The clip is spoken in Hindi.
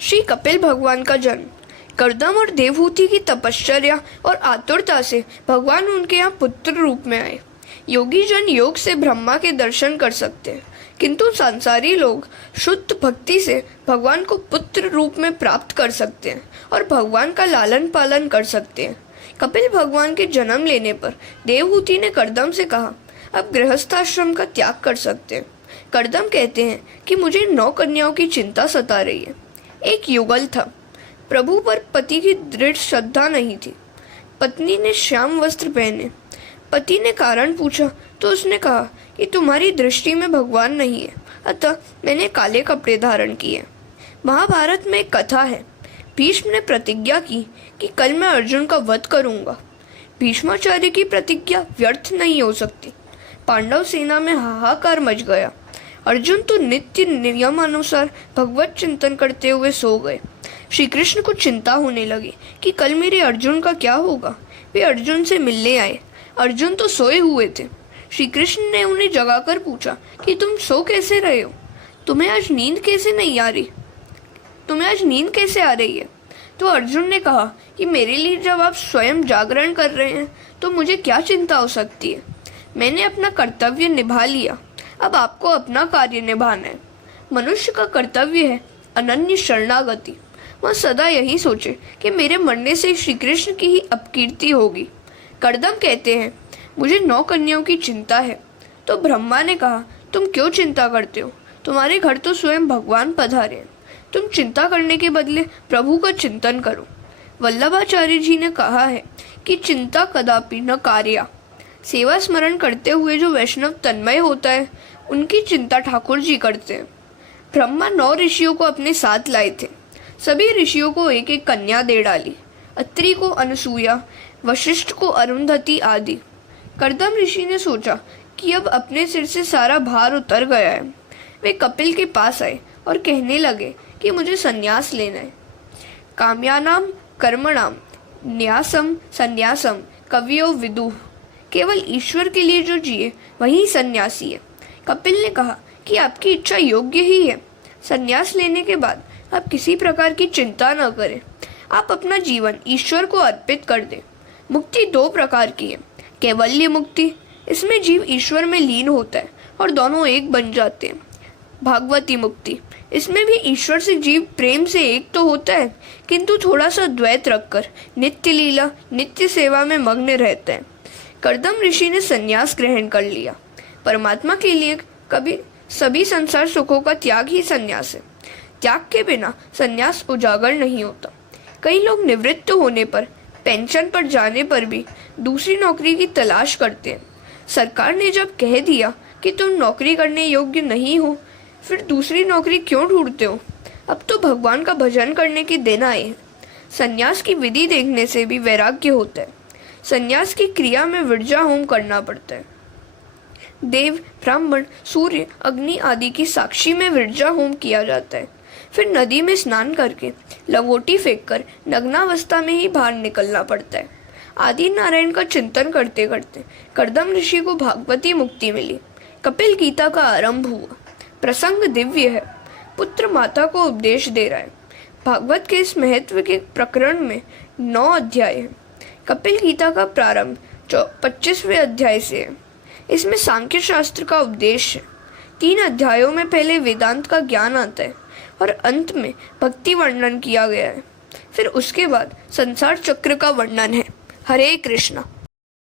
श्री कपिल भगवान का जन्म। कर्दम और देवहूति की तपश्चर्या और आतुरता से भगवान उनके यहाँ पुत्र रूप में आए। योगी जन योग से ब्रह्मा के दर्शन कर सकते हैं, किंतु संसारी लोग शुद्ध भक्ति से भगवान को पुत्र रूप में प्राप्त कर सकते हैं और भगवान का लालन पालन कर सकते हैं। कपिल भगवान के जन्म लेने पर देवहूति ने कर्दम से कहा, अब गृहस्थाश्रम का त्याग कर सकते हैं। कर्दम कहते हैं कि मुझे 9 कन्याओं की चिंता सता रही है। एक युगल था। प्रभु पर पति की दृढ़ श्रद्धा नहीं थी। पत्नी ने श्याम वस्त्र पहने। पति ने कारण पूछा तो उसने कहा कि तुम्हारी दृष्टि में भगवान नहीं है, अतः मैंने काले कपड़े धारण किए। महाभारत में एक कथा है। भीष्म ने प्रतिज्ञा की कि कल मैं अर्जुन का वध करूंगा। भीष्माचार्य की प्रतिज्ञा व्यर्थ नहीं हो सकती। पांडव सेना में हाहाकार मच गया। अर्जुन तो नित्य नियमानुसार भगवत चिंतन करते हुए सो गए। श्री कृष्ण को चिंता होने लगी कि कल मेरे अर्जुन का क्या होगा। वे अर्जुन से मिलने आए। अर्जुन तो सोए हुए थे। श्री कृष्ण ने उन्हें जगाकर पूछा कि तुम सो कैसे रहे हो? तुम्हें आज नींद कैसे आ रही है? तो अर्जुन ने कहा कि मेरे लिए जब आप स्वयं जागरण कर रहे हैं तो मुझे क्या चिंता हो सकती है। मैंने अपना कर्तव्य निभा लिया, अब आपको अपना कार्य निभाना है। मनुष्य का कर्तव्य है अनन्य शरणागति। वह सदा यही सोचे कि मेरे मरने से श्री कृष्ण की ही अपकीर्ति होगी। कर्दम कहते हैं, मुझे 9 कन्याओं की चिंता है। तो ब्रह्मा ने कहा, तुम क्यों चिंता करते हो? तुम्हारे घर तो स्वयं भगवान पधारे हैं। तुम चिंता करने के बदले प्रभु का चिंतन करो। वल्लभाचार्य जी ने कहा है कि चिंता कदापि न कार्या। सेवा स्मरण करते हुए जो वैष्णव तन्मय होता है, उनकी चिंता ठाकुर जी करते हैं। ब्रह्मा 9 ऋषियों को अपने साथ लाए थे। सभी ऋषियों को एक एक कन्या दे डाली। अत्रि को अनसूया, वशिष्ठ को अरुंधति आदि। कर्दम ऋषि ने सोचा कि अब अपने सिर से सारा भार उतर गया है। वे कपिल के पास आए और कहने लगे कि मुझे संन्यास लेना है। काम्यानाम कर्मणाम न्यासम संन्यासम कवियो विदुः। केवल ईश्वर के लिए जो जिए वही सन्यासी है। कपिल ने कहा कि आपकी इच्छा योग्य ही है। संन्यास लेने के बाद आप किसी प्रकार की चिंता न करें। आप अपना जीवन ईश्वर को अर्पित कर दें। मुक्ति 2 प्रकार की है। कैवल्य मुक्ति, इसमें जीव ईश्वर में लीन होता है और दोनों एक बन जाते हैं। भागवती मुक्ति, इसमें भी ईश्वर से जीव प्रेम से एक तो होता है, किंतु थोड़ा सा द्वैत रखकर नित्य लीला नित्य सेवा में मग्न रहता है। कर्दम ऋषि ने संन्यास ग्रहण कर लिया। परमात्मा के लिए कभी सभी संसार सुखों का त्याग ही संन्यास है। त्याग के बिना संन्यास उजागर नहीं होता। कई लोग निवृत्त होने पर, पेंशन पर जाने पर भी दूसरी नौकरी की तलाश करते हैं। सरकार ने जब कह दिया कि तुम नौकरी करने योग्य नहीं हो, फिर दूसरी नौकरी क्यों ढूंढते हो? अब तो भगवान का भजन करने के दिन आए हैं। संन्यास की विधि देखने से भी वैराग्य होता है। संन्यास की क्रिया में विरजा होम करना पड़ता है। देव, ब्राह्मण, सूर्य, अग्नि आदि की साक्षी में विरजा होम किया जाता है। फिर नदी में स्नान करके लंगोटी फेंककर नग्नावस्था में ही बाहर निकलना पड़ता है। आदि नारायण का चिंतन करते करते कर्दम ऋषि को भागवती मुक्ति मिली। कपिल गीता का आरंभ हुआ। प्रसंग दिव्य है। पुत्र माता को उपदेश दे रहा है। भागवत के इस महत्व के प्रकरण में 9 अध्याय हैं। कपिल गीता का प्रारंभ 25वें अध्याय से है। इसमें सांख्य शास्त्र का उपदेश है। 3 अध्यायों में पहले वेदांत का ज्ञान आता है और अंत में भक्ति वर्णन किया गया है। फिर उसके बाद संसार चक्र का वर्णन है। हरे कृष्णा।